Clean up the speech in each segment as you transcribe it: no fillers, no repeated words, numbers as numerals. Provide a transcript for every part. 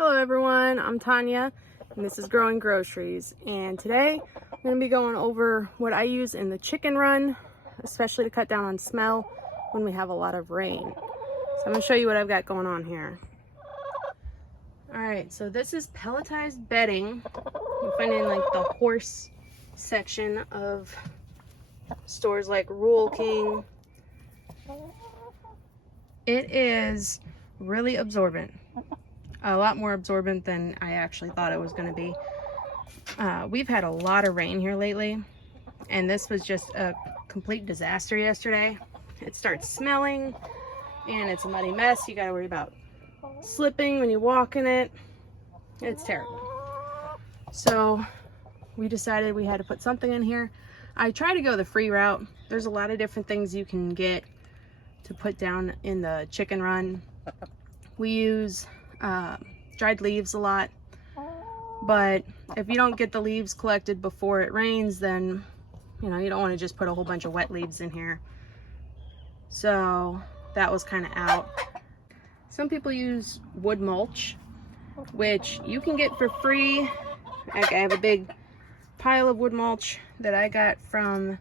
Hello everyone, I'm Tanya and this is Growing Groceries, and today I'm going to be going over what I use in the chicken run, especially to cut down on smell when we have a lot of rain. So I'm going to show you what I've got going on here. Alright, so this is pelletized bedding. You find it in like the horse section of stores like Rural King. It is really absorbent. A lot more absorbent than I actually thought it was going to be. We've had a lot of rain here lately, and this was just a complete disaster yesterday. It starts smelling, and it's a muddy mess. You got to worry about slipping when you walk in it. It's terrible. So we decided we had to put something in here. I try to go the free route. There's a lot of different things you can get to put down in the chicken run. We use dried leaves a lot, but if you don't get the leaves collected before it rains, then you don't want to just put a whole bunch of wet leaves in here. So that was kind of out. Some people use wood mulch, which you can get for free. I have a big pile of wood mulch that I got from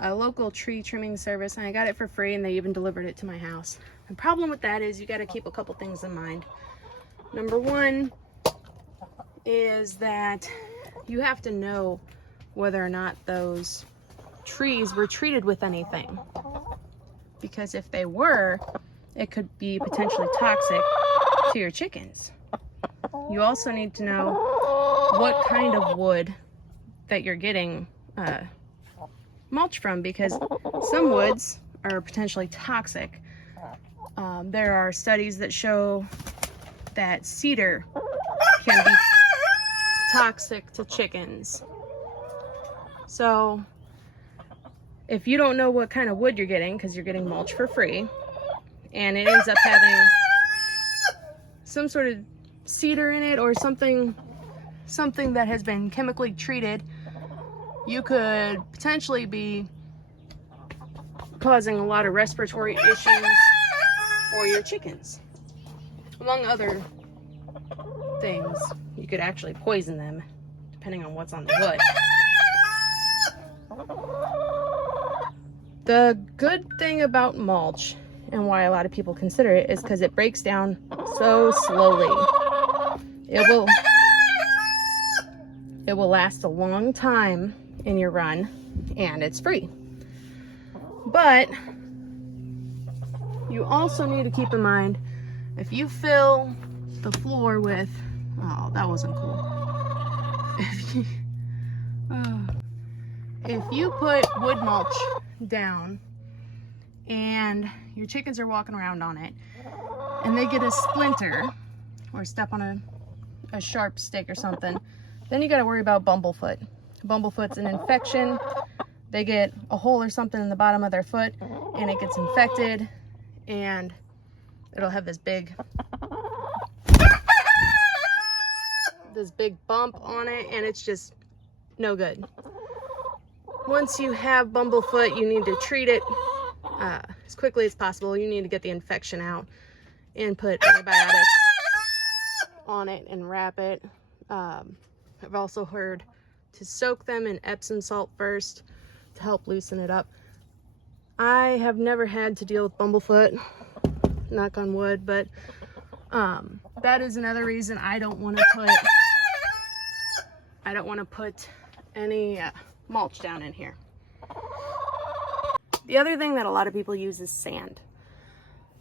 a local tree trimming service, and I got it for free, and they even delivered it to my house. The problem with that is you got to keep a couple things in mind. Number one is that you have to know whether or not those trees were treated with anything, because if they were, it could be potentially toxic to your chickens. You also need to know what kind of wood that you're getting mulch from, because some woods are potentially toxic. There are studies that show that cedar can be toxic to chickens. So if you don't know what kind of wood you're getting, because you're getting mulch for free, and it ends up having some sort of cedar in it or something that has been chemically treated, you could potentially be causing a lot of respiratory issues for your chickens. Among other things, you could actually poison them depending on what's on the wood. The good thing about mulch, and why a lot of people consider it, is because it breaks down so slowly. It will last a long time in your run, and it's free. But you also need to keep in mind, if you fill the floor with, oh, that wasn't cool. If you put wood mulch down and your chickens are walking around on it and they get a splinter or step on a sharp stick or something, then you got to worry about bumblefoot. Bumblefoot's an infection. They get a hole or something in the bottom of their foot and it gets infected, and it'll have this big bump on it, and it's just no good. Once you have bumblefoot, you need to treat it as quickly as possible. You need to get the infection out and put antibiotics on it and wrap it. I've also heard to soak them in Epsom salt first to help loosen it up. I have never had to deal with bumblefoot, knock on wood, but that is another reason I don't want to put any mulch down in here. The other thing that a lot of people use is sand.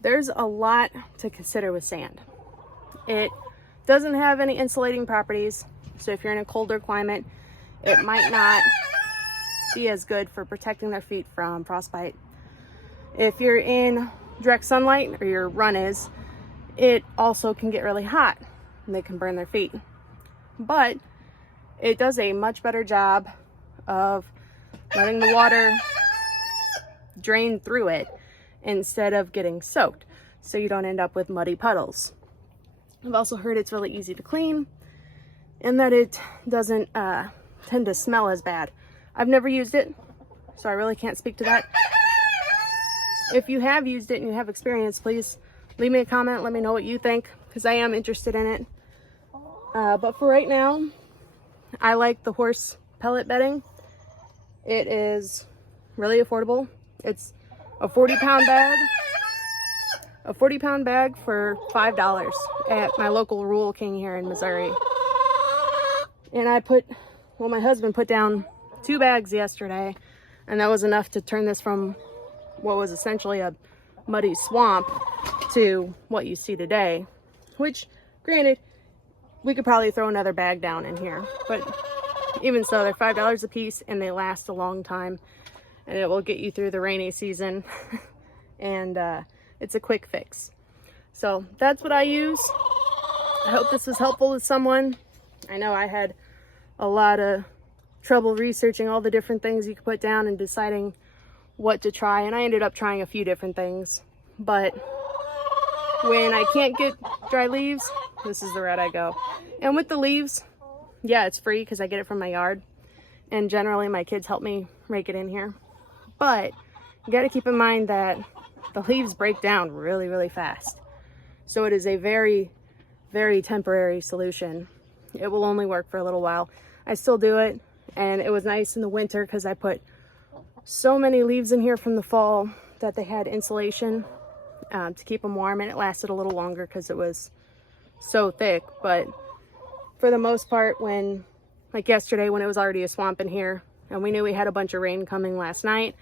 There's a lot to consider with sand. It doesn't have any insulating properties, so if you're in a colder climate, it might not be as good for protecting their feet from frostbite. If you're in direct sunlight, or your run is, it also can get really hot and they can burn their feet. But it does a much better job of letting the water drain through it instead of getting soaked, so you don't end up with muddy puddles. I've also heard it's really easy to clean and that it doesn't tend to smell as bad. I've never used it, so I really can't speak to that. If you have used it and you have experience, please leave me a comment. Let me know what you think, because I am interested in it. But for right now, I like the horse pellet bedding. It is really affordable. It's a 40-pound bag. A 40-pound bag for $5 at my local Rural King here in Missouri. And my husband put down 2 bags yesterday, and that was enough to turn this from what was essentially a muddy swamp to what you see today. Which, granted, we could probably throw another bag down in here, but even so, they're $5 a piece and they last a long time, and it will get you through the rainy season. And it's a quick fix. So that's what I use. I hope this was helpful to someone. I know I had a lot of trouble researching all the different things you could put down and deciding what to try, and I ended up trying a few different things. But when I can't get dry leaves, this is the route I go. And with the leaves, yeah, it's free because I get it from my yard, and generally my kids help me rake it in here. But you got to keep in mind that the leaves break down really, really fast. So it is a very, very temporary solution. It will only work for a little while. I still do it, and it was nice in the winter because I put so many leaves in here from the fall that they had insulation to keep them warm, and it lasted a little longer because it was so thick. But for the most part, like yesterday when it was already a swamp in here and we knew we had a bunch of rain coming last night,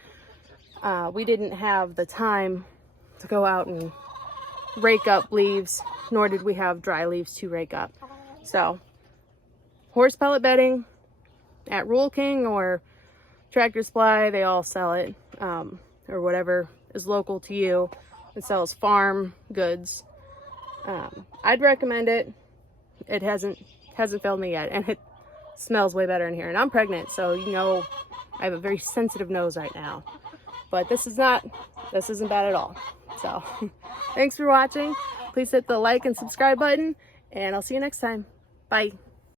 we didn't have the time to go out and rake up leaves, nor did we have dry leaves to rake up. So horse pellet bedding at Rural King or Tractor Supply, they all sell it, or whatever is local to you. It sells farm goods. I'd recommend it. It hasn't failed me yet, and it smells way better in here. And I'm pregnant, so you know I have a very sensitive nose right now. But this isn't bad at all. So thanks for watching. Please hit the like and subscribe button, and I'll see you next time. Bye.